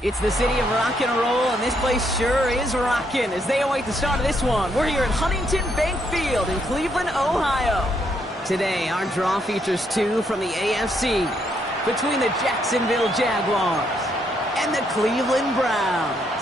It's the city of rock and roll, and this place sure is rocking as they await the start of this one. We're here at Huntington Bank Field in Cleveland, Ohio. Today, our draw features two from the AFC between the Jacksonville Jaguars and the Cleveland Browns.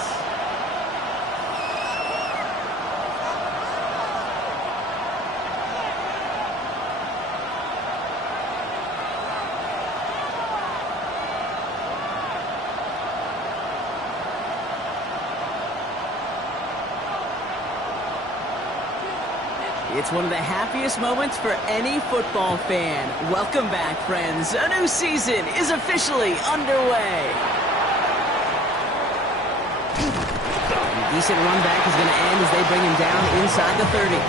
It's one of the happiest moments for any football fan. Welcome back, friends. A new season is officially underway. A decent run back is going to end as they bring him down inside the 30.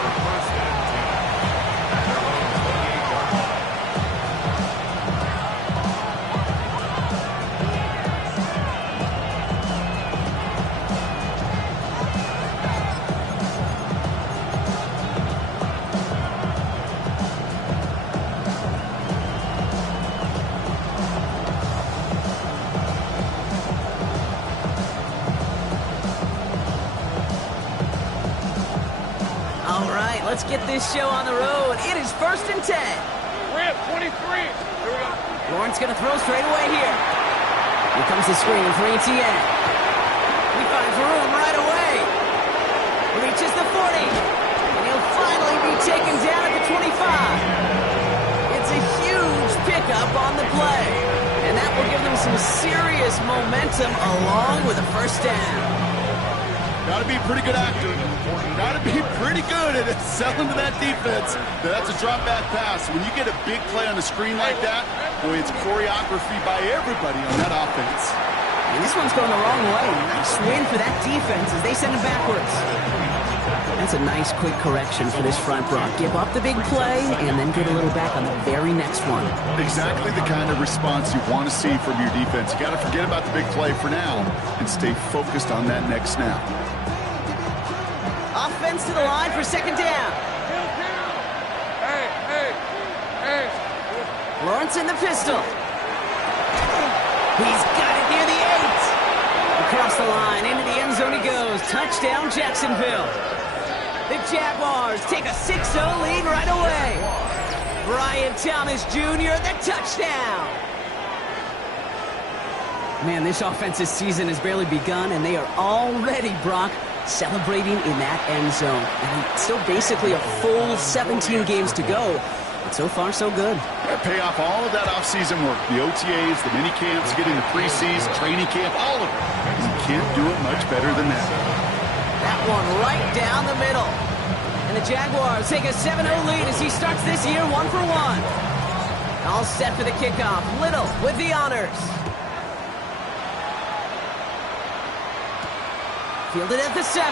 Let's get this show on the road. It is 1st and 10. We're at 23. Here we go. Lawrence going to throw straight away here. Here comes the screen for ETN. He finds room right away. Reaches the 40. And he'll finally be taken down at the 25. It's a huge pickup on the play. And that will give them some serious momentum along with a first down. Got to be a pretty good actor. Got to be pretty good at selling to that defense. That's a drop back pass. When you get a big play on the screen like that, boy, it's choreography by everybody on that offense. And this one's going the wrong way. Nice win for that defense as they send it backwards. That's a nice quick correction for this front, Brock. Give up the big play and then get a little back on the very next one. Exactly the kind of response you want to see from your defense. You got to forget about the big play for now and stay focused on that next snap. Offense to the line for second down. Hey. Lawrence in the pistol. He's got it near the 8. Across the line, into the end zone he goes. Touchdown, Jacksonville. The Jaguars take a 6-0 lead right away. Brian Thomas Jr., the touchdown. Man, this offensive season has barely begun, and they are already, Brock, celebrating in that end zone. And still basically a full 17 games to go. But so far, so good. Pay off all of that off-season work. The OTAs, the mini camps, getting the preseason, training camp, all of it. You can't do it much better than that. That one right down the middle. And the Jaguars take a 7-0 lead as he starts this year 1 for 1. All set for the kickoff. Little with the honors. Fielded at the 7.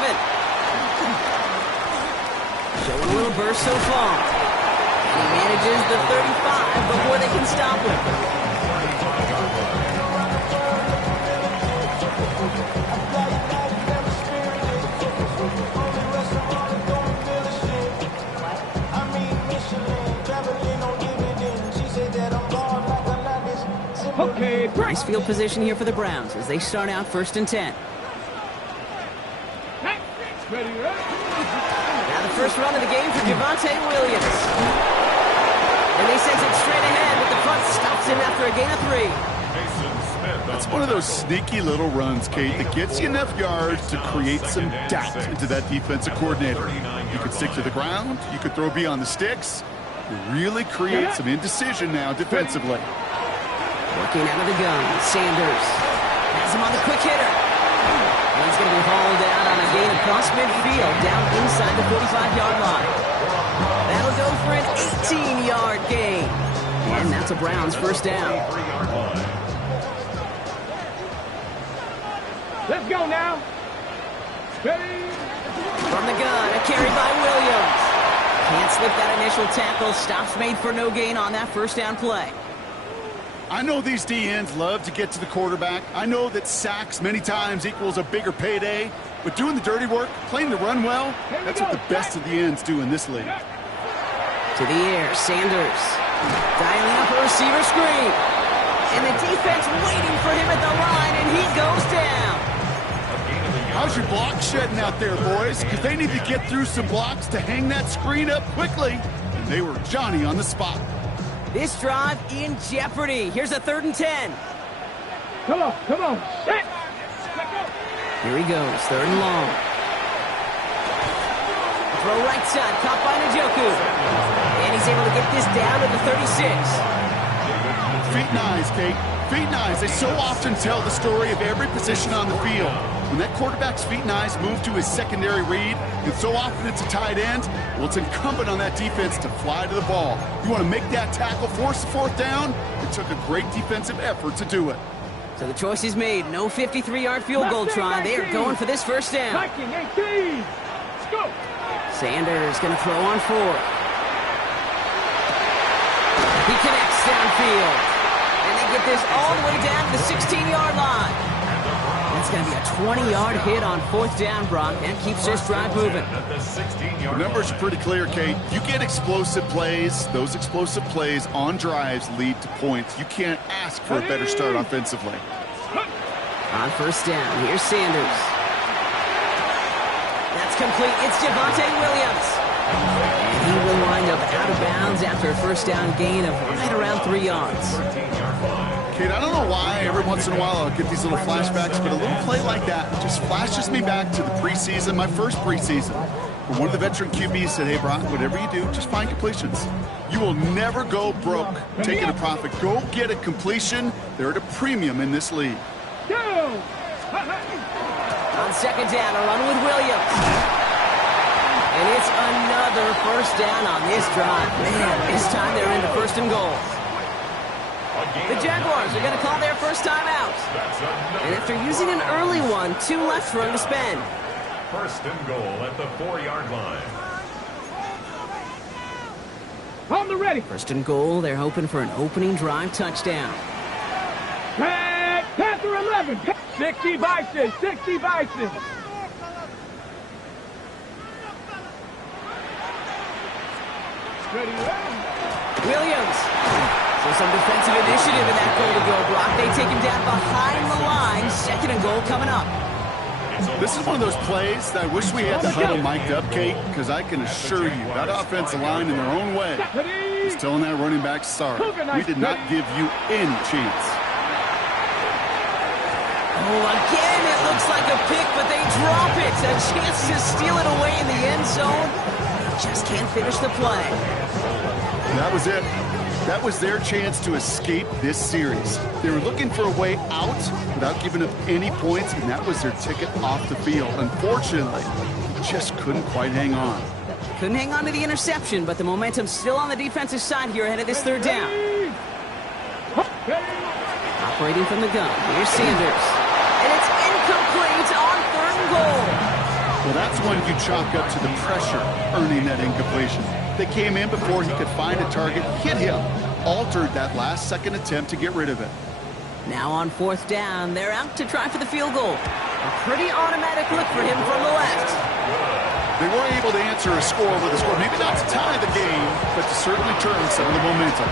Showing a little burst so far. And he manages the 35 before they can stop him. Okay. Nice field position here for the Browns as they start out 1st and 10. Ready, Now the first run of the game for Javonte Williams. And they send it straight ahead, but the front stops him after a gain of 3. That's one of those sneaky little runs, Kate, that gets you enough yards to create some doubt into that defensive coordinator. You could stick to the ground. You could throw beyond the sticks. You really create some indecision now defensively. Working out of the gun, Sanders has him on the quick hitter. And he's going to be hauled out on a gain across midfield, down inside the 45-yard line. That'll go for an 18-yard gain. And that's a Browns first down. Let's go now. Ready. From the gun, a carry by Williams. Can't slip that initial tackle. Stops made for no gain on that first down play. I know these DNs love to get to the quarterback. I know that sacks many times equals a bigger payday. But doing the dirty work, playing the run well, that's what the best of the ends do in this league. To the air, Sanders. Dialing up a receiver screen. And the defense waiting for him at the line, and he goes down. How's your block shedding out there, boys? Because they need to get through some blocks to hang that screen up quickly. And they were Johnny on the spot. This drive in jeopardy. Here's a 3rd and 10. Come on, come on. Set. Here he goes, 3rd and long. Throw right side, caught by Njoku. And he's able to get this down to the 36. Feet and eyes, Kate. Feet and eyes. They so often tell the story of every position on the field. When that quarterback's feet and eyes move to his secondary read, and so often it's a tight end, well, it's incumbent on that defense to fly to the ball. You want to make that tackle, force the 4th down? It took a great defensive effort to do it. So the choice is made. No 53-yard field goal try. They are going for this 1st down. Viking 18. Let's go. Sanders going to throw on 4. He connects downfield. And they get this all the way down to the 16-yard line. That's going to be a 20-yard hit on 4th down, Brock. That keeps this drive moving. The numbers are pretty clear, Kate. You get explosive plays. Those explosive plays on drives lead to points. You can't ask for a better start offensively. On 1st down, here's Sanders. That's complete. It's Javonte Williams. And he will wind up out of bounds after a 1st down gain of right around 3 yards. Kate, I don't know why every once in a while I'll get these little flashbacks, but a little play like that just flashes me back to the preseason, my first preseason, where one of the veteran QBs said, hey, Brock, whatever you do, just find completions. You will never go broke taking a profit. Go get a completion. They're at a premium in this league. Go. On 2nd down, a run with Williams. And it's another 1st down on this drive. Man, this time they're into 1st and goal. The Jaguars are going to call their 1st time out. And after using an early one, 2 left for him to spend. 1st and goal at the 4-yard line. On the ready. 1st and goal, they're hoping for an opening drive touchdown. Panther 11. 60 Bison. 60 Bison. Ready. Williams. So some defensive initiative in that goal-to-go block. They take him down behind the line. 2nd and goal coming up. This is one of those plays that I wish we had the huddle mic'd up, Kate, because I can assure you that offensive line in their own way is telling that running back, sorry, we did not give you any chance. Oh, again, it looks like a pick, but they drop it. A chance to steal it away in the end zone. They just can't finish the play. That was it. That was their chance to escape this series. They were looking for a way out without giving up any points, and that was their ticket off the field. Unfortunately, just couldn't quite hang on. Couldn't hang on to the interception, but the momentum's still on the defensive side here ahead of this 3rd down. Operating from the gun, here's Sanders. And it's incomplete on 3rd and goal. Well, that's one you chalk up to the pressure earning that incompletion. They came in before he could find a target, hit him, altered that last-second attempt to get rid of it. Now on 4th down, they're out to try for the field goal. A pretty automatic look for him from the left. They were able to answer a score with a score, maybe not to tie the game, but to certainly turn some of the momentum.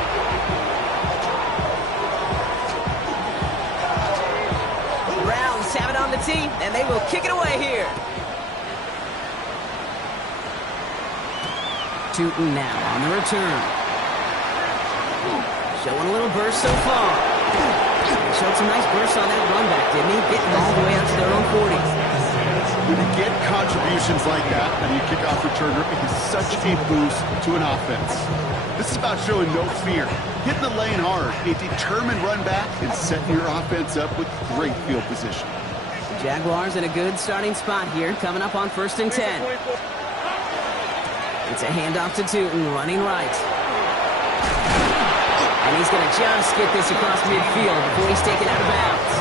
The Browns have it on the tee, and they will kick it away here. Tootin now on the return. Showing a little burst so far. Showed some nice bursts on that run back, didn't he? Getting all the way out to their own 40. When you get contributions like that, and you kickoff returner, it is such a boost to an offense. This is about showing no fear, hitting the lane hard, a determined run back, and setting your offense up with great field position. The Jaguars in a good starting spot here, coming up on 1st and 10. It's a handoff to Tootin, running right. And he's going to just get this across midfield before he's taken out of bounds.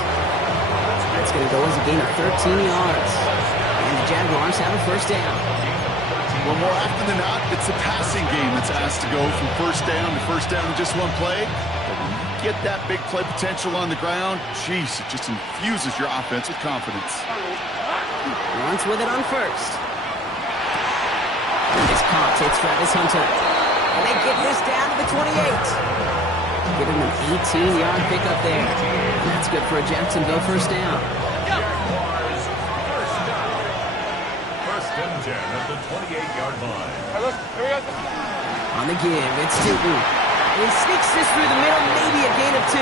That's going to go as a gain of 13 yards. And the Jaguars have a 1st down. Well, more often than not, it's the passing game that's asked to go from 1st down to 1st down in just one play. But when you get that big play potential on the ground, geez, it just infuses your offense with confidence. Runs with it on 1st. It's caught. It's Travis Hunter. And they get this down to the 28. Give him an 18-yard pickup there. And that's good for a Jacksonville first down. Jaguars first down. First and 10 at the 28-yard line. On the give, it's Newton. He sneaks this through the middle, maybe a gain of 2.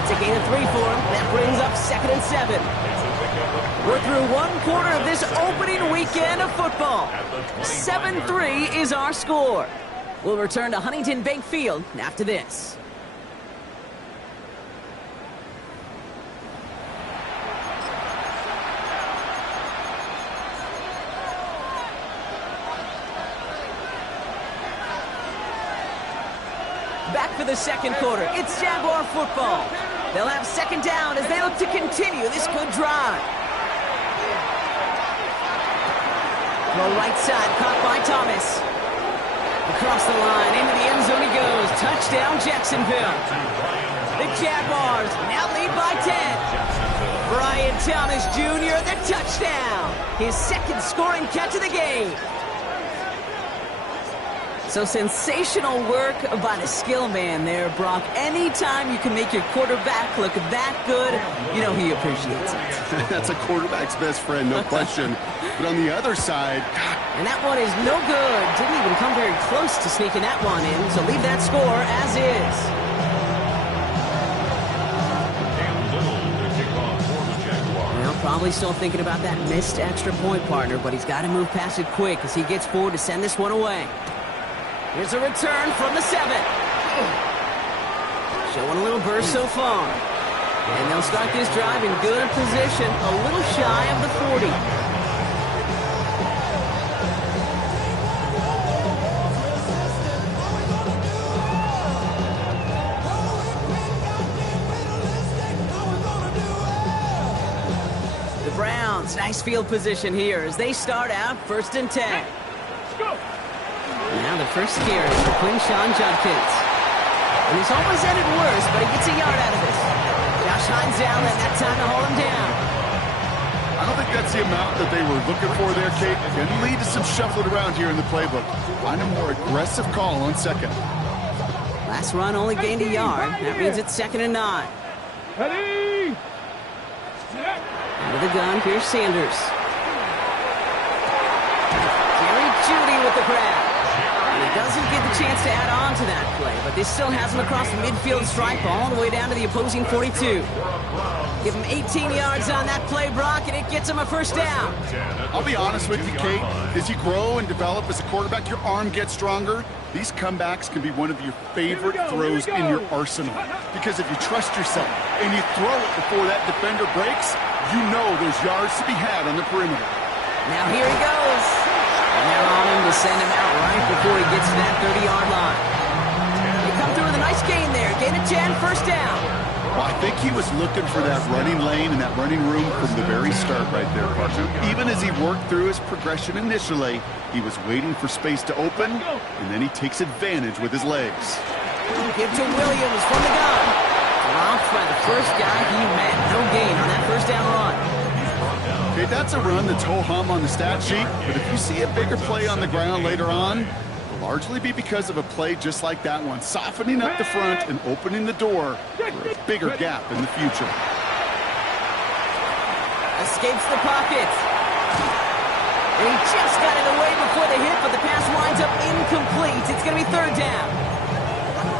It's a gain of 3 for him. That brings up 2nd and 7. We're through one quarter of this opening weekend of football. 7-3 is our score. We'll return to Huntington Bank Field after this. Back for the second quarter. It's Jaguar football. They'll have second down as they look to continue this good drive. Throw right side, caught by Thomas. Across the line, into the end zone he goes. Touchdown, Jacksonville. The Jaguars now lead by 10. Brian Thomas Jr., the touchdown. His second scoring catch of the game. So sensational work by the skill man there, Brock. Anytime you can make your quarterback look that good, you know he appreciates it. That's a quarterback's best friend, no question. But on the other side... And that one is no good. Didn't even come very close to sneaking that one in, so leave that score as is. Well, probably still thinking about that missed extra point, partner, but he's got to move past it quick as he gets forward to send this one away. Here's a return from the 7. Showing a little burst so far. And they'll start this drive in good position, a little shy of the 40. The Browns, nice field position here as they start out 1st and 10. Now the first carry for Quinshawn Judkins. And it's almost ended worse, but he gets a yard out of this. Josh Hines down, and that time to hold him down. I don't think that's the amount that they were looking for there, Kate. Can lead to some shuffling around here in the playbook. Find a more aggressive call on second. Last run only gained a yard. That means it's 2nd and 9. Ready? Under the gun, here's Sanders. Jerry Jeudy with the grab. And he doesn't get the chance to add on to that play, but this still has him across the midfield stripe all the way down to the opposing 42. Give him 18 yards on that play, Brock, and it gets him a first down. I'll be honest with you, Kate. As you grow and develop as a quarterback, your arm gets stronger. These comebacks can be one of your favorite throws in your arsenal. Because if you trust yourself and you throw it before that defender breaks, you know there's yards to be had on the perimeter. Now here he goes. And they're on him to send him out right before he gets to that 30-yard line. They come through with a nice gain there. Gain of 10, first down. Well, I think he was looking for that running lane and that running room from the very start right there, partner. Even as he worked through his progression initially, he was waiting for space to open, and then he takes advantage with his legs. Give to Williams from the gun. Dropped by the first guy he met. No gain on that first down run. Okay, that's a run that's ho-hum on the stat sheet, but if you see a bigger play on the ground later on, it'll largely be because of a play just like that one, softening up the front and opening the door for a bigger gap in the future. Escapes the pocket. And he just got it away before the hit, but the pass winds up incomplete. It's going to be 3rd down.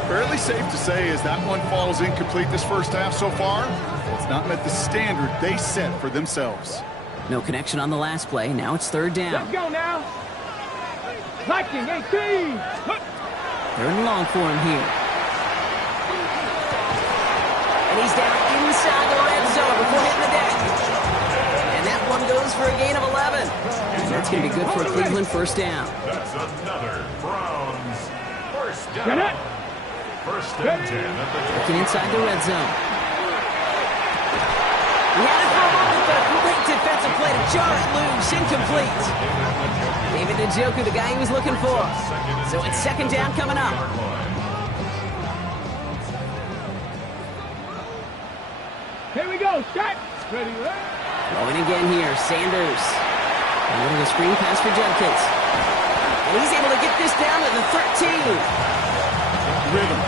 Fairly safe to say as that one falls incomplete this first half so far, it's not met the standard they set for themselves. No connection on the last play. Now it's 3rd down. Let's go now. Liking 18. 3rd and long for him here. And he's down inside the red zone before hitting the deck. And that one goes for a gain of 11. And that's going to be good for a Cleveland first down. That's another Browns first down. Get it. First and 10 at the Looking inside the red zone. He had it for a moment, but a great defensive play to jar it loose. Incomplete. David Njoku, the guy he was looking for. So it's 2nd down coming up. Here we go. Set. Ready. Going again here, Sanders. A little screen pass for Judkins. And he's able to get this down to the 13. Rhythm.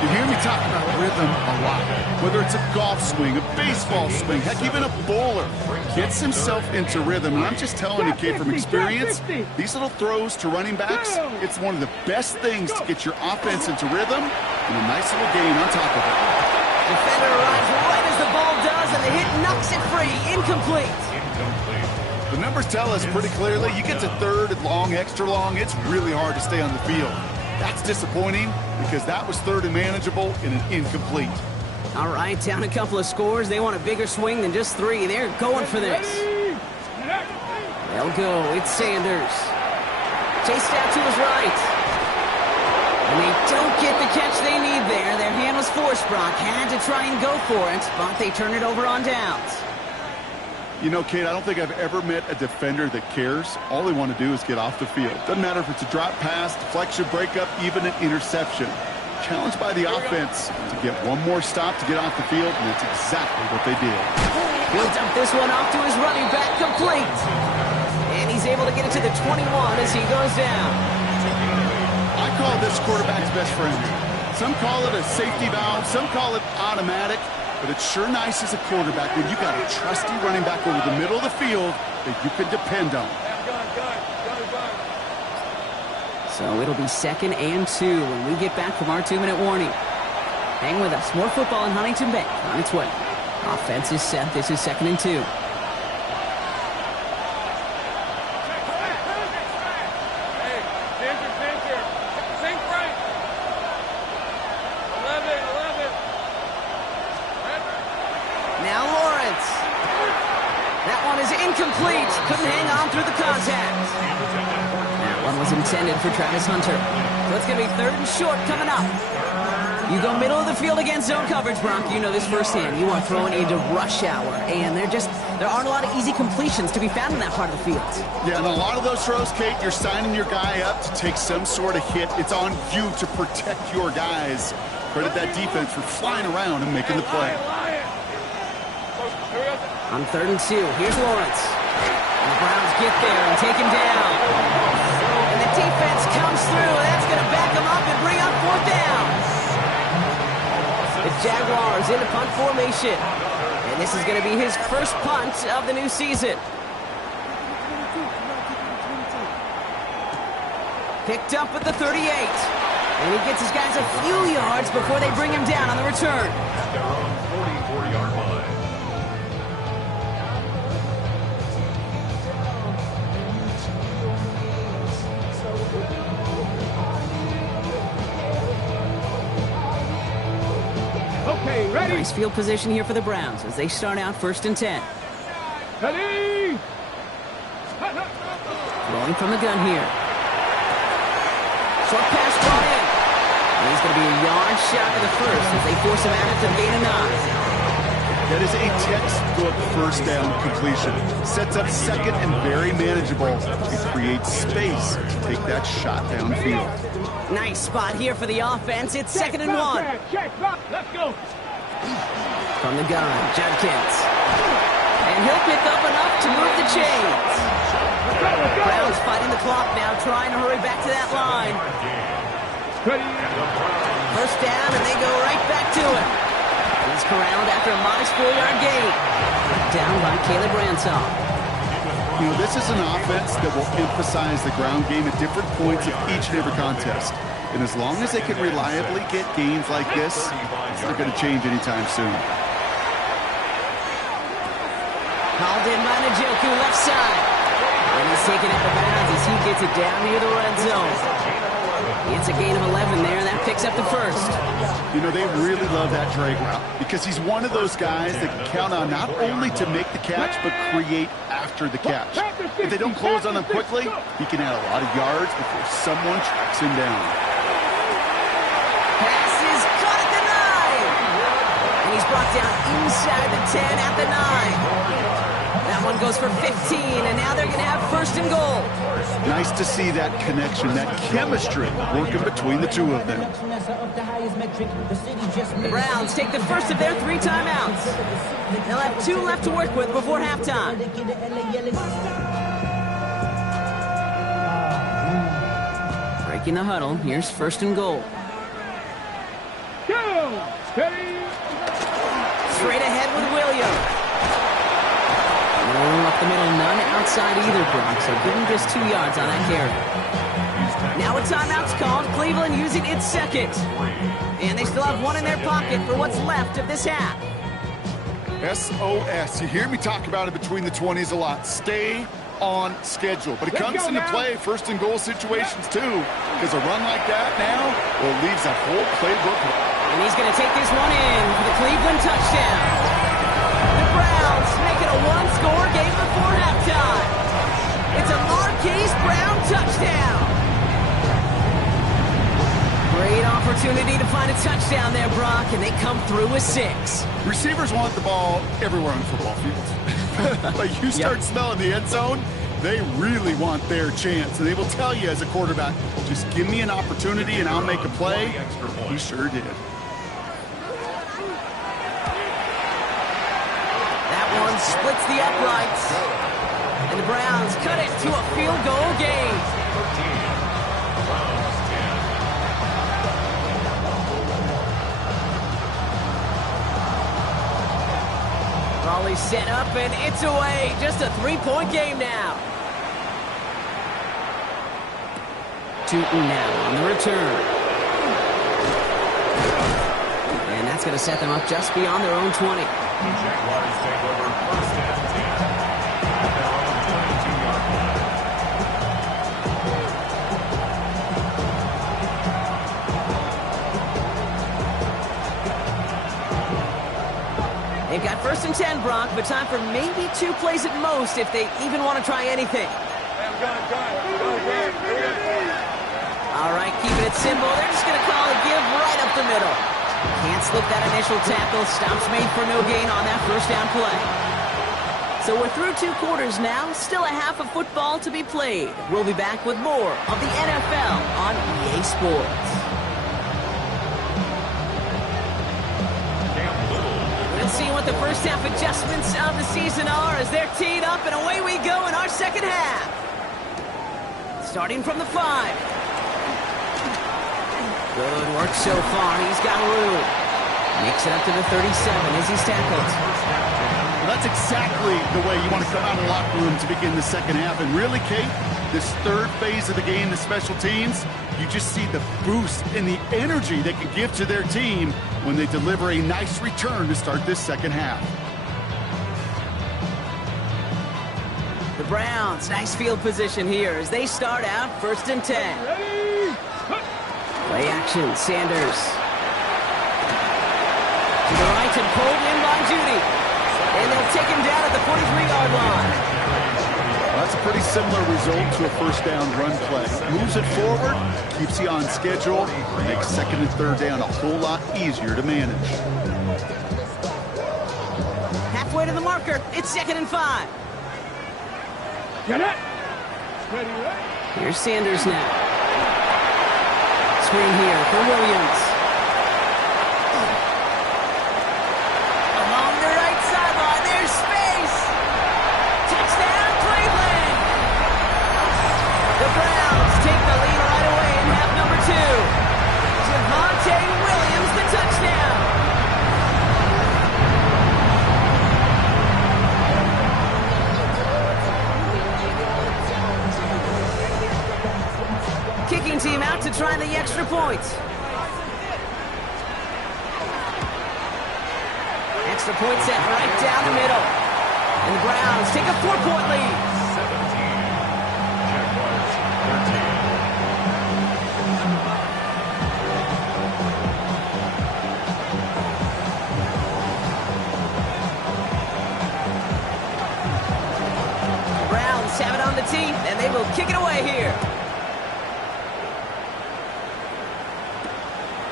You hear me talk about rhythm a lot. Whether it's a golf swing, a baseball swing, heck, even a bowler gets himself into rhythm. And I'm just telling you, kid, from experience, these little throws to running backs, it's one of the best things to get your offense into rhythm and a nice little gain on top of it. Defender arrives right as the ball does, and the hit knocks it free. Incomplete. The numbers tell us pretty clearly, you get to third and long, extra long, it's really hard to stay on the field. That's disappointing because that was third and manageable in an incomplete. All right, down a couple of scores. They want a bigger swing than just 3. They're going for this. They'll go. It's Sanders. Chased out to his right. And they don't get the catch they need there. Their hand was forced, Brock. Had to try and go for it, but they turn it over on downs. You know, Kate, I don't think I've ever met a defender that cares. All they want to do is get off the field. Doesn't matter if it's a drop pass, deflection, breakup, even an interception. Challenged by the offense to get one more stop to get off the field, and that's exactly what they did. He'll dump this one off to his running back, complete. And he's able to get it to the 21 as he goes down. I call this quarterback's best friend. Some call it a safety valve, some call it automatic. But it's sure nice as a quarterback when you got a trusty running back over the middle of the field that you can depend on. So it'll be 2nd and 2 when we get back from our 2-minute warning. Hang with us. More football in Huntington Bank on its way. Offense is set. This is 2nd and 2. Incomplete. Couldn't hang on through the contact. That one was intended for Travis Hunter. So it's going to be 3rd and short coming up. You go middle of the field against zone coverage, Brock. You know this firsthand. You are throwing into rush hour. And there aren't a lot of easy completions to be found in that part of the field. Yeah, and a lot of those throws, Kate, you're signing your guy up to take some sort of hit. It's on you to protect your guys. Credit that defense for flying around and making the play. On 3rd and 2, here's Lawrence. And the Browns get there and take him down. And the defense comes through. That's going to back him up and bring up 4th down. The Jaguars in the punt formation. And this is going to be his first punt of the new season. Picked up at the 38. And he gets his guys a few yards before they bring him down on the return. Their own 44-yard line. Okay, ready? Nice field position here for the Browns as they start out 1st and 10. Ready? Rolling from the gun here. Short pass brought in. And he's going to be a yard shy of the first as they force him out after the gain of 9. That is a textbook 1st down completion. Sets up 2nd and very manageable. It creates space to take that shot downfield. Nice spot here for the offense. It's 2nd and 1. Let's go. From the gun, Judkins. And he'll pick up enough to move the chains. Browns fighting the clock now, trying to hurry back to that line. Ready? 1st down, and they go right back to it. He's corralled after a modest 4-yard gain. Down by Caleb Ransom. You know, this is an offense that will emphasize the ground game at different points of each and every contest. And as long as they can reliably get gains like this, it's not going to change anytime soon. Called in by Njoku, left side. And he's taken out of bounds as he gets it down near the red zone. It's a gain of 11 there. That picks up the first. You know, they really love that drag route because he's one of those guys that can count on not only to make the catch, but create after the catch. If they don't close on him quickly, he can add a lot of yards before someone tracks him down. Pass is caught at the 9. And he's brought down inside the 10 at the 9. That one goes for 15, and now they're going to have 1st and goal. Nice to see that connection, that chemistry working between the two of them. The Browns take the first of their 3 timeouts. They'll have 2 left to work with before halftime. Breaking the huddle, here's 1st and goal. Go! Steady. Straight ahead with Williams. No up the middle, none outside either, Brock, so give him just 2 yards on that carry. Now a timeout's called. Cleveland using its second. And they still have one in their pocket for what's left of this half. SOS. You hear me talk about it between the 20s a lot. Stay on schedule. But it comes into play first and goal situations too. Because a run like that now, well, it leaves that whole playbook. And he's going to take this one in for the Cleveland touchdown. The Browns make it a one-score game before halftime. It's a Marquise Brown touchdown. Great opportunity to find a touchdown there, Brock, and they come through with 6. Receivers want the ball everywhere on the football field. Like you start smelling the end zone, they really want their chance. And they will tell you as a quarterback, just give me an opportunity and I'll make a play. He sure did. That one splits the uprights. And the Browns cut it to a field goal game. Volley set up and it's away. Just a 3-point game now. Tootin now on the return. And that's going to set them up just beyond their own 20. The Jaguars take over first and 10 at their own 22-yard line. They've got first and 10, Brock, but time for maybe 2 plays at most if they even want to try anything. All right, keeping it simple. They're just going to call a give right up the middle. Can't slip that initial tackle. Stops made for no gain on that first down play. So we're through 2 quarters now. Still a half of football to be played. We'll be back with more of the NFL on EA Sports. Let's see what the first half adjustments of the season are as they're teed up, and away we go in our second half. Starting from the 5. Good work so far. He's got room. Makes it up to the 37 as he's tackled. Well, that's exactly the way you want to come out of the locker room to begin the second half. And really, Kate, this third phase of the game, the special teams, you just see the boost and the energy they can give to their team when they deliver a nice return to start this second half. The Browns, nice field position here as they start out first and 10. Play action, Sanders. To the right and pulled in by Judy. And they'll take him down at the 43-yard line. Well, that's a pretty similar result to a first down run play. Moves it forward, keeps you on schedule, makes second and third down a whole lot easier to manage. Halfway to the marker, it's second and 5. Get it. Here's Sanders now. Screen here for Williams. Along the right sideline, there's space. Touchdown, Cleveland. The Browns take the lead right away in half number 2. Javonte Williams, the touchdown. Kicking team out to try the extra point. Extra point set right down the middle. And the Browns take a 4-point lead. 17. Jaguars 13. The Browns have it on the tee, and they will kick it away here.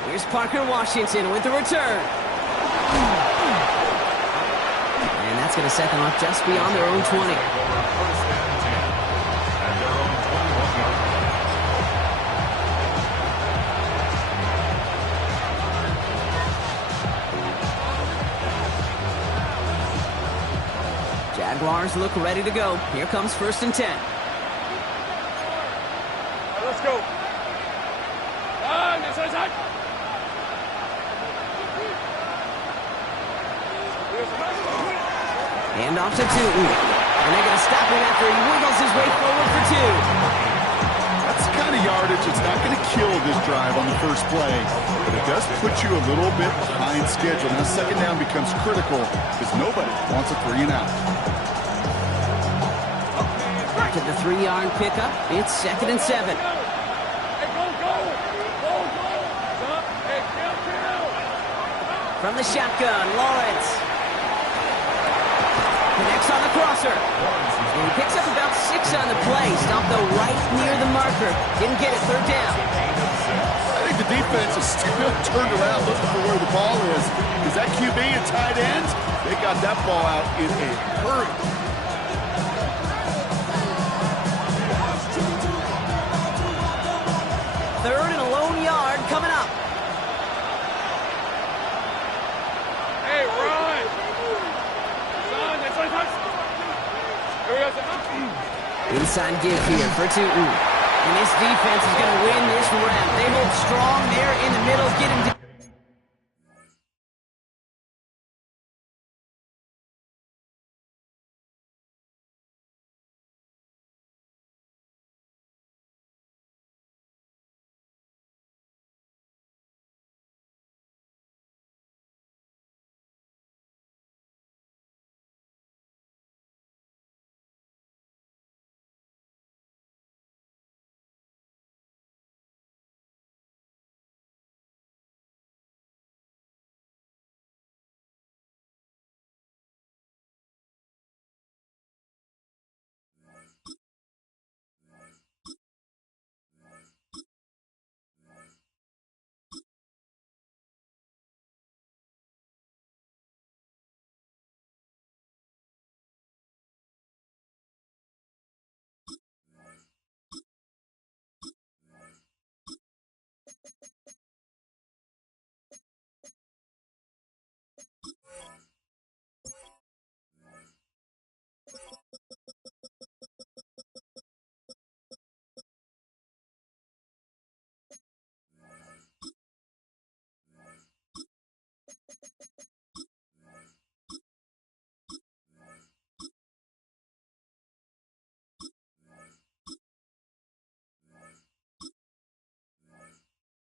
Here's Parker Washington with the return. And that's going to set them up just beyond their own 20. First and 10 at their own 21-yard line. Jaguars look ready to go. Here comes first and 10. Let's go. This is it. And off to Tootin. And they're going to stop him after he wiggles his way forward for 2. That's the kind of yardage that's not going to kill this drive on the first play, but it does put you a little bit behind schedule. Now second down becomes critical because nobody wants a 3 and out. After the 3-yard pickup, it's 2nd and 7. From the shotgun, Lawrence. Connects on the crosser. And he picks up about 6 on the play. Stopped though right near the marker. Didn't get it, 3rd down. I think the defense is still turned around looking for where the ball is. Because that QB and tight ends, they got that ball out in a hurry. Third and a lone yard coming up. Hey, run! Son, that's what Inside give here for Tootin. And this defense is going to win this round. They hold strong there in the middle. Get him down.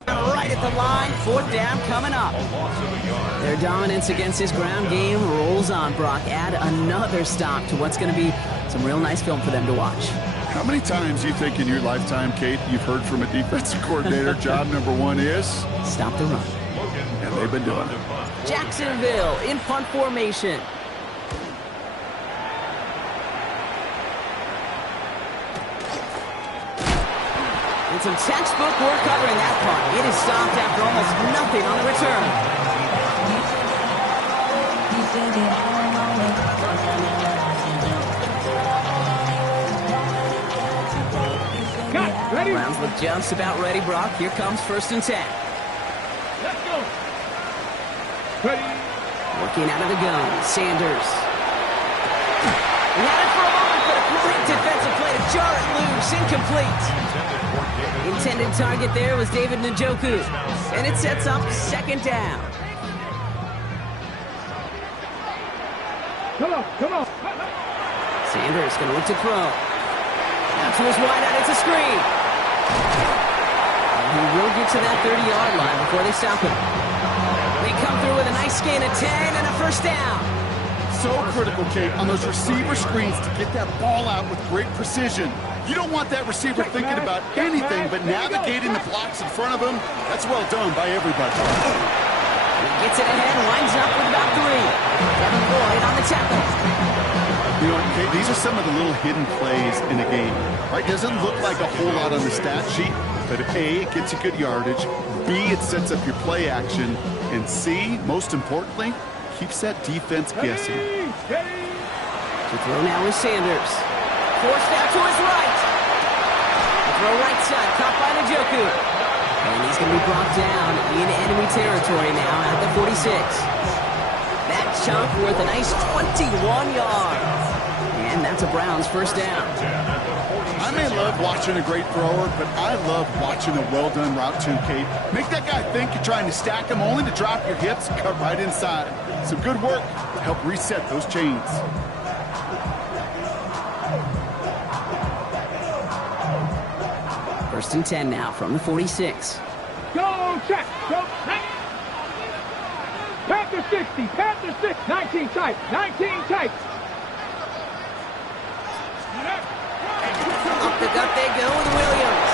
Right at the line, 4th down coming up. Their dominance against his ground game rolls on, Brock. Add another stop to what's going to be some real nice film for them to watch. How many times do you think in your lifetime, Kate, you've heard from a defensive coordinator, job number 1 is? Stop the run. And they've been doing it. Jacksonville in punt formation. And some textbook work covering that punt. It is stopped after almost nothing on the return. Ready? Browns look just about ready, Brock. Here comes 1st and 10. Let's go. Ready? Working out of the gun, Sanders. He had it for a moment, but a great defensive play to jar it loose. Incomplete. Intended target there was David Njoku. And it sets up 2nd down. Come on, come on. Sanders going to look to throw. Now to his wideout, it's a screen. And he will get to that 30-yard line before they stop him. They come through with a nice gain of 10 and a 1st down. So critical, Kate, on those receiver screens to get that ball out with great precision. You don't want that receiver thinking about anything but navigating the blocks in front of him. That's well done by everybody. He gets it ahead, winds up with about 3. Devin Lloyd on the tackle. You know, Kate, these are some of the little hidden plays in a game. Right? It doesn't look like a whole lot on the stat sheet, but A, it gets you good yardage. B, it sets up your play action. And C, most importantly, keeps that defense guessing. To throw now is Sanders. Forced out to his right. The throw right side, caught by Njoku. And he's going to be brought down in enemy territory now at the 46. That chunk worth a nice 21 yards. And that's a Browns 1st down. I may love watching a great thrower, but I love watching a well-done route too, Kate. Make that guy think you're trying to stack him only to drop your hips and cut right inside. Some good work to help reset those chains. First and 10 now from the 46. Go check. Go check. Panther 60. Panther 6. 19 tight. 19 tight. Up the gut they go with Williams.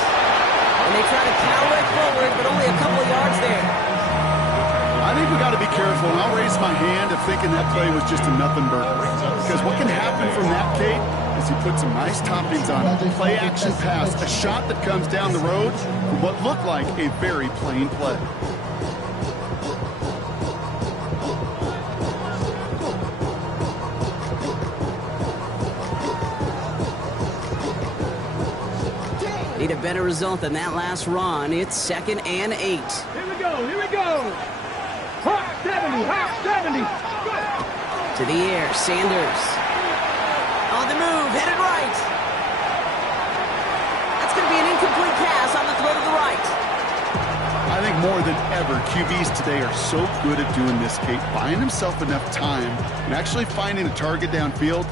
And they try to power it forward, but only a couple of yards there. I think we got to be careful, and I'll raise my hand of thinking that play was just a nothing burger. Because what can happen from that, Kate, is he put some nice toppings on it. Play action pass, a shot that comes down the road for what looked like a very plain play. Need a better result than that last run. It's 2nd and 8. Here we go. Here we go. Hot 70. Hot 70. Go. To the air, Sanders. On the move, headed right. That's going to be an incomplete pass on the throw to the right. I think more than ever, QBs today are so good at doing this, Kate, buying himself enough time and actually finding a target downfield.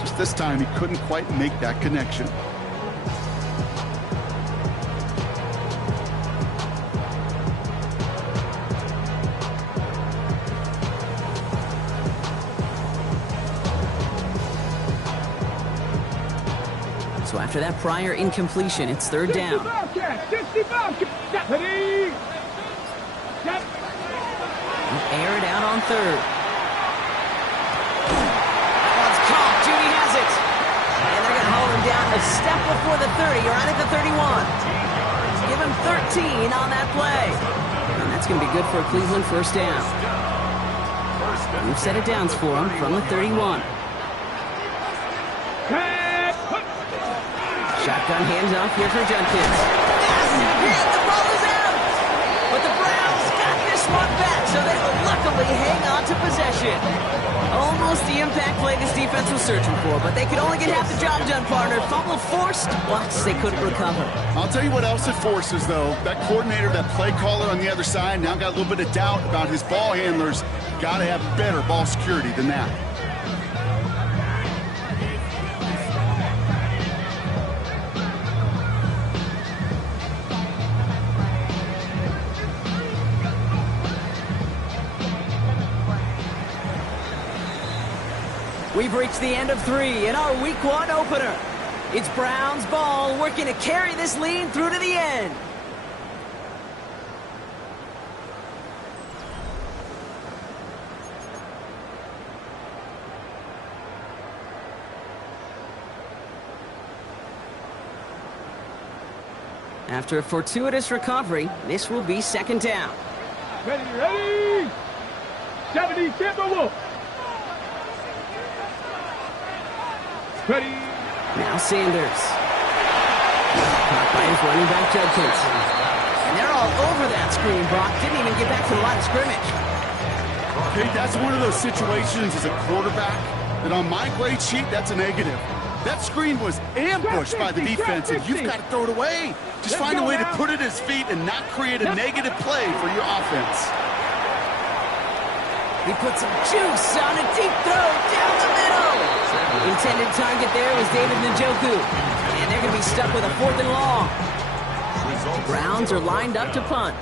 Just this time, he couldn't quite make that connection. So after that prior incompletion, it's 3rd down. 65. Ready. Step. Air it out on 3rd. That one's caught. Judy has it. And they're going to hold him down a step before the 30, or right at the 31. Give him 13 on that play. And that's going to be good for a Cleveland 1st down. We've set it downs for him from the 31. Shotgun handoff here for Junkins. Yes, the ball is out. But the Browns got this one back, so they will luckily hang on to possession. Almost the impact play this defense was searching for, but they could only get half the job done, partner. Fumble forced, once they couldn't recover. I'll tell you what else it forces, though. That coordinator, that play caller on the other side, now got a little bit of doubt about his ball handlers. Got to have better ball security than that. We've reached the end of 3 in our Week 1 opener. It's Browns ball working to carry this lead through to the end. After a fortuitous recovery, this will be 2nd down. Ready. 70 Timberwolves. Ready. Now Sanders. Caught by his running back, Judkins. And they're all over that screen, Brock. Didn't even get back to the line of scrimmage. Kate, that's one of those situations as a quarterback that on my grade sheet, that's a negative. That screen was ambushed by the defense, and you've got to throw it away. Just find a way to put it at his feet and not create a negative play for your offense. He put some juice on a deep throw down the middle. Intended target there was David Njoku. And they're going to be stuck with a 4th and long. The Browns are lined up to punt.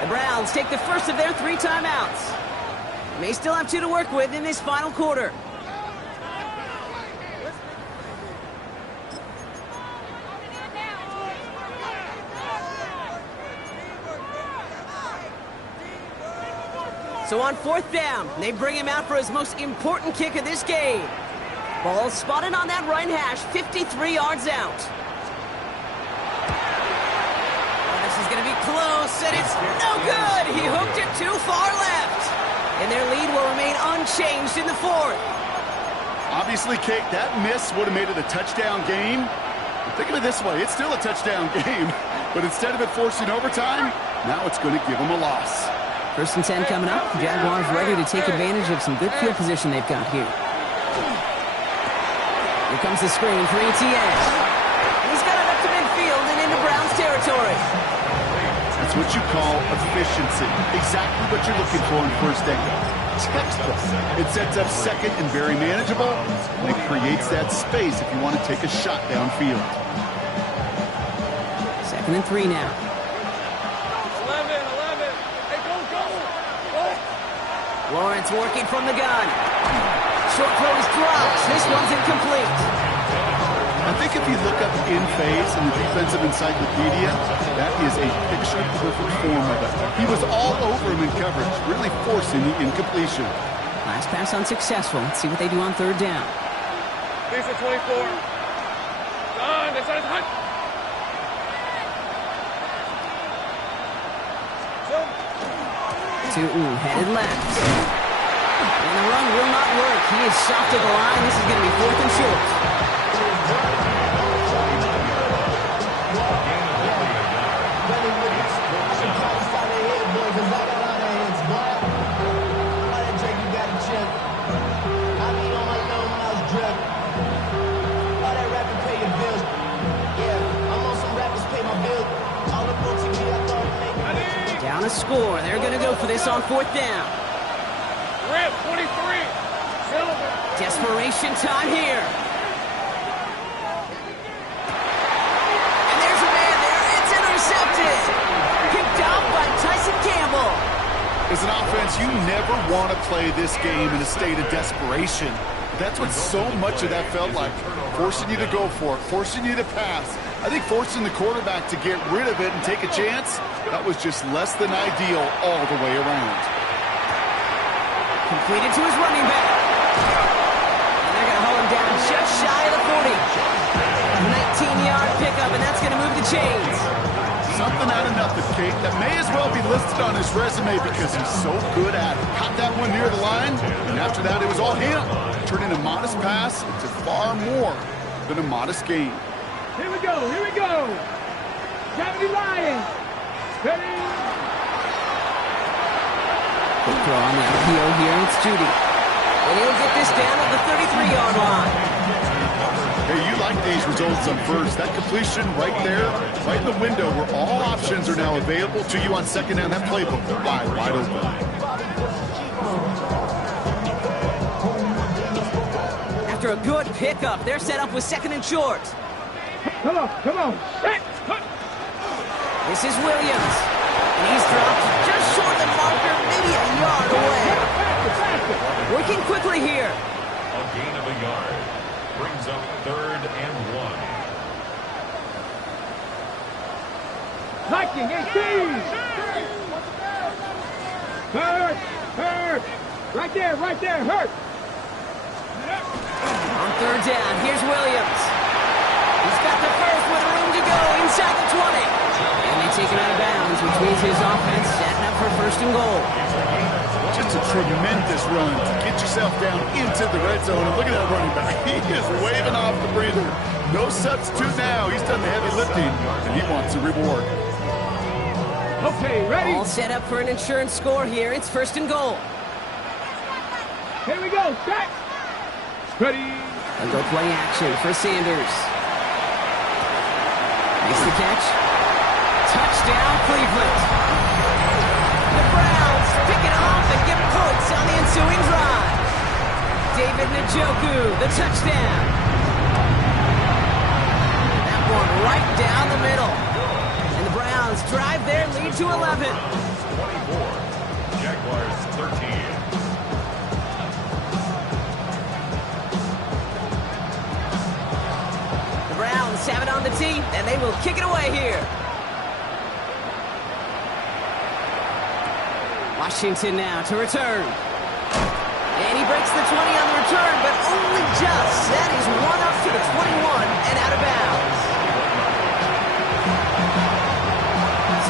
The Browns take the first of their 3 timeouts. May still have 2 to work with in this final quarter. So on 4th down, they bring him out for his most important kick of this game. Ball spotted on that right hash, 53 yards out. Oh, this is going to be close, and it's no good. He hooked it too far left. And their lead will remain unchanged in the 4th. Obviously, Kate, that miss would have made it a touchdown game. But think of it this way, it's still a touchdown game. But instead of it forcing overtime, now it's going to give them a loss. 1st and 10 coming up. The Jaguars ready to take advantage of some good field position they've got here. Here comes the screen for ETN. what you call efficiency. Exactly what you're looking for in first down. Textbook. It sets up second and very manageable, and it creates that space if you want to take a shot downfield. 2nd and 3 now. 11. Hey, go. Lawrence working from the gun. Short throws drops. This one's incomplete. I think if you look up in phase in the defensive encyclopedia, that is a picture-perfect form of it. He was all over him in coverage, really forcing the incompletion. Last pass unsuccessful. Let's see what they do on 3rd down. Lisa 24. John, this is hot. Tootin headed left. And the run will not work. He is soft to the line. This is going to be 4th and short. Down a score. They're going to go for this on 4th down. Rip, 23. Silver. Desperation time here. And there's a man there. It's intercepted. Picked off by Tyson Campbell. As an offense, you never want to play this game in a state of desperation. That's what so much of that felt like. Forcing you to go for it, forcing you to pass. I think forcing the quarterback to get rid of it and take a chance, that was just less than ideal all the way around. Completed to his running back. And they're going to hold him down just shy of the 40. A 19-yard pickup, and that's going to move the chains. Something out of nothing, Kate. That may as well be listed on his resume because he's so good at it. Caught that one near the line, and after that, it was all him. Turning a modest pass into far more than a modest gain. Here we go. 70 Lions. Ready. Quick throw on the RPO here, and it's Judy. And he'll get this down at the 33-yard line. Hey, you like these results on first. That completion right there, right in the window where all options are now available to you on 2nd down. That playbook wide open. After a good pickup, they're set up with 2nd and short. Come on. This is Williams. And he's dropped just short of the marker, maybe a yard away. Working quickly here. A gain of a yard. Brings up 3rd and 1. Viking 18. Hurt. Right there, hurt. On 3rd down, here's Williams. He's got the first with room to go inside the 20. And they take him out of bounds, which means his offense setting up for 1st and goal. Just a tremendous run to get yourself down into the red zone. And look at that running back. He is waving off the breather. No substitute now. He's done the heavy lifting, and he wants a reward. Okay, ready. All set up for an insurance score here. It's 1st and goal. Here we go. Set. Ready. And go play action for Sanders. Makes the catch. Touchdown, Cleveland. The Browns pick it off and get points on the ensuing drive. David Njoku, the touchdown. That one right down the middle. And the Browns drive their lead to 11. 24. Jaguars 13. Browns have it on the tee, and they will kick it away here. Washington now to return. And he breaks the 20 on the return, but only just. That is one up to the 21 and out of bounds.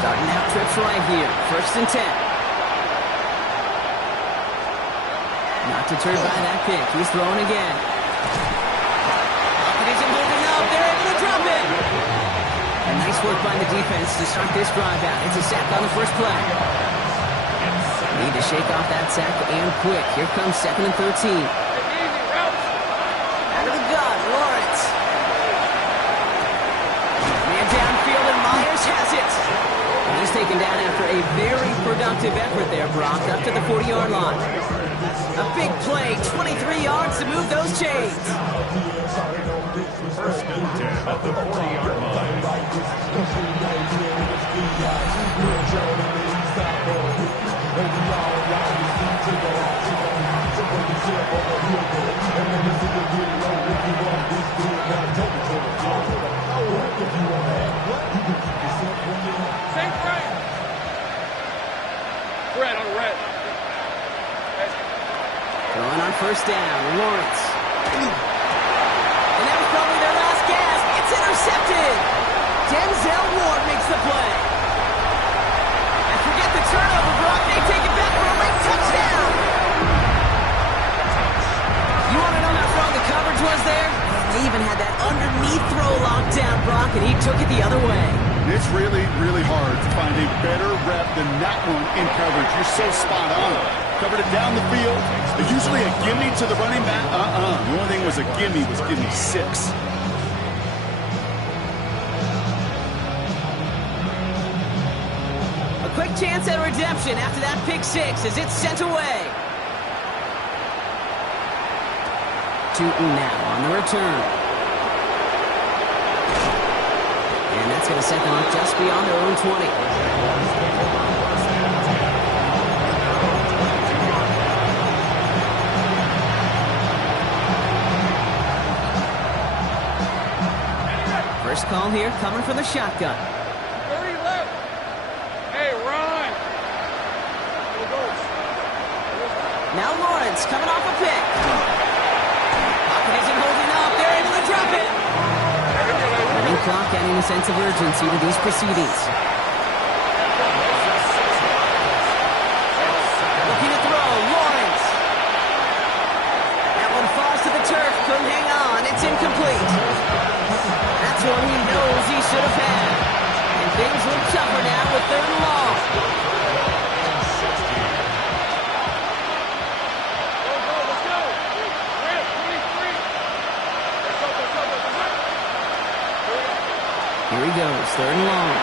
Starting out trips right here. 1st and 10. Not deterred by that pick. He's throwing again. And nice work by the defense to start this drive out. It's a sack on the first play. Need to shake off that sack and quick. Here comes 2nd and 13. Out of the gun, Lawrence. Man downfield, and Myers has it. And he was taken down after a very productive effort there, Brock, up to the 40-yard line. A big play, 23 yards to move those chains. First and 10 at the 40-yard line. Same frame. Red on red. Throwing on first down, Lawrence. And that was probably their last gasp. It's intercepted. Denzel Ward makes the play. And forget the turnover, Brock. They take it back for a late touchdown. You want to know how strong the coverage was there? They even had that underneath throw locked down, Brock, and he took it the other way. It's really, really hard to find a better rep than that one in coverage. You're so spot on. Covered it down the field. Usually a gimme to the running back. The only thing was a gimme was gimme 6. A quick chance at redemption after that pick 6 as it's sent away. Tootin now on the return. And that's going to set them up just beyond their own 20. First call here coming from the shotgun. Hurry left. Hey, run. Here goes. Now Lawrence coming off a pick. Pocket isn't holding up. They're able to drop it. Running clock adding a sense of urgency to these proceedings. Looking to throw, Lawrence. That one falls to the turf. Couldn't hang on. It's incomplete. That's one he knows he should have had. And things look tougher now with 3rd and long. Let's go. Red, 23. Here he goes, 3rd and long.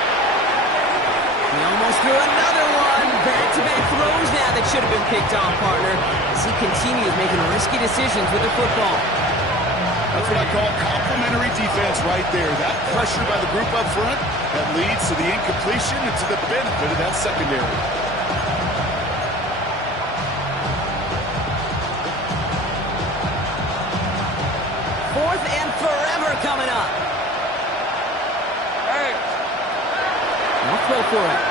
He almost threw another one. Back-to-back throws now that should have been picked off, partner, as he continues making risky decisions with the football. That's what I call complementary defense right there. That pressure by the group up front, that leads to the incompletion and to the benefit of that secondary. Fourth and forever coming up. Hey. I'll throw for it.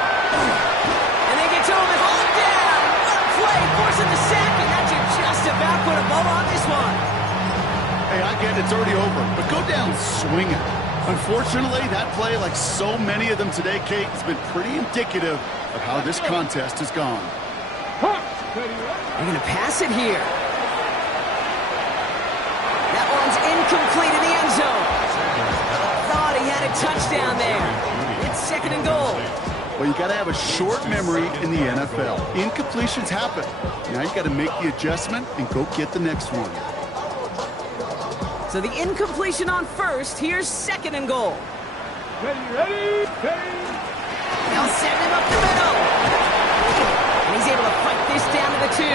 And they get to him and hold him down. What a play, forcing the sack, and that should just about put a bow on this one. Hey, I get it, it's already over, but go down swinging. Unfortunately, that play, like so many of them today, Kate, has been pretty indicative of how this contest has gone. They're going to pass it here. That one's incomplete in the end zone. Thought he had a touchdown there. It's 2nd and goal. Well, you got to have a short memory in the NFL. Incompletions happen. Now you got to make the adjustment and go get the next one. So the incompletion on first. Here's 2nd and goal. Ready. They'll send him up the middle. And he's able to fight this down to the 2.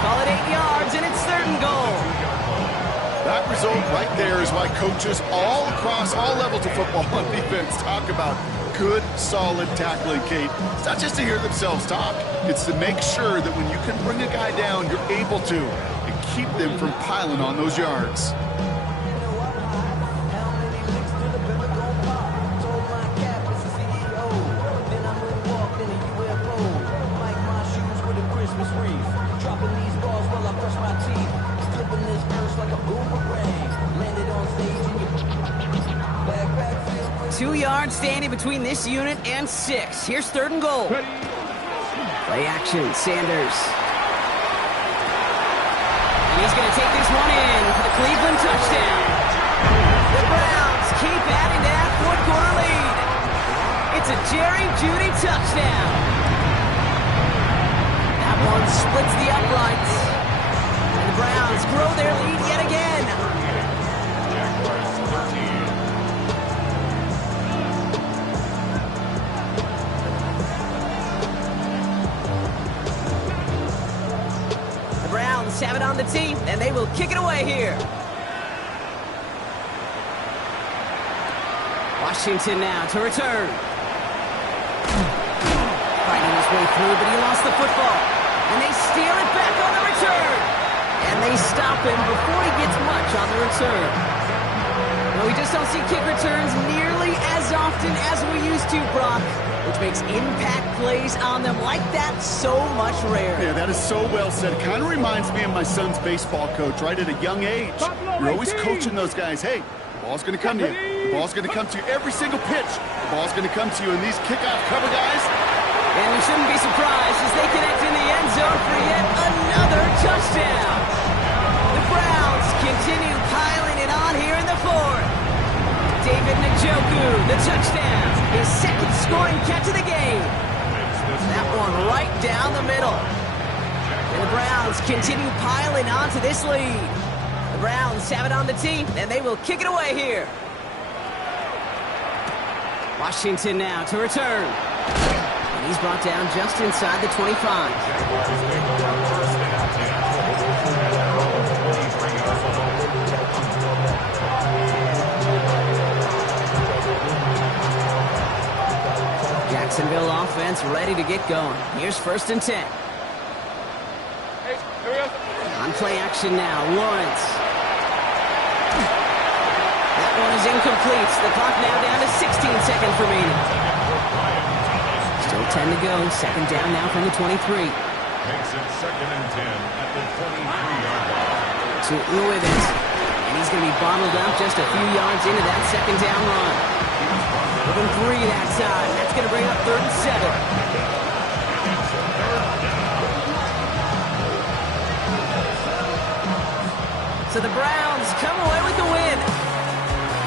Call it 8 yards, and it's 3rd and goal. That result right there is why coaches all across all levels of football on defense talk about good, solid tackling, Kate. It's not just to hear themselves talk. It's to make sure that when you can bring a guy down, you're able to, and keep them from piling on those yards. Standing between this unit and 6. Here's 3rd and goal. Play action, Sanders. And he's going to take this one in for the Cleveland touchdown. The Browns keep adding to that 4th quarter lead. It's a Jerry Jeudy touchdown. That one splits the uprights. And the Browns grow their lead yet again. Browns have it on the tee, and they will kick it away here. Washington now to return. Fighting his way through, but he lost the football. And they steal it back on the return. And they stop him before he gets much on the return. Well, we just don't see kick returns nearly as often as we used to, Brock, which makes impact plays on them like that so much rarer. Yeah, that is so well said. It kind of reminds me of my son's baseball coach, right? At a young age, you're always coaching those guys. Hey, the ball's going to come to you. The ball's going to come to you every single pitch. The ball's going to come to you, and these kickoff cover guys. And we shouldn't be surprised as they connect in the end zone for yet another touchdown. The Browns continue piling it on here in the fourth. David Njoku, the touchdown, his second scoring catch of the game. That one right down the middle. And the Browns continue piling on to this lead. The Browns have it on the tee, and they will kick it away here. Washington now to return. And he's brought down just inside the 25. Jacksonville offense ready to get going. Here's 1st and 10. On play action now, Lawrence. That one is incomplete. The clock now down to 16 seconds remaining. Still 10 to go. 2nd down now from the 23. Makes it 2nd and 10 at the 23-yard line. Tootin with it. And he's going to be bottled up just a few yards into that 2nd down run. Within 3 that time. That's going to bring up 3rd and 7. So the Browns come away with the win.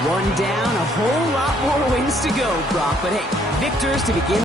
One down, a whole lot more wins to go, Brock. But hey, victors to begin.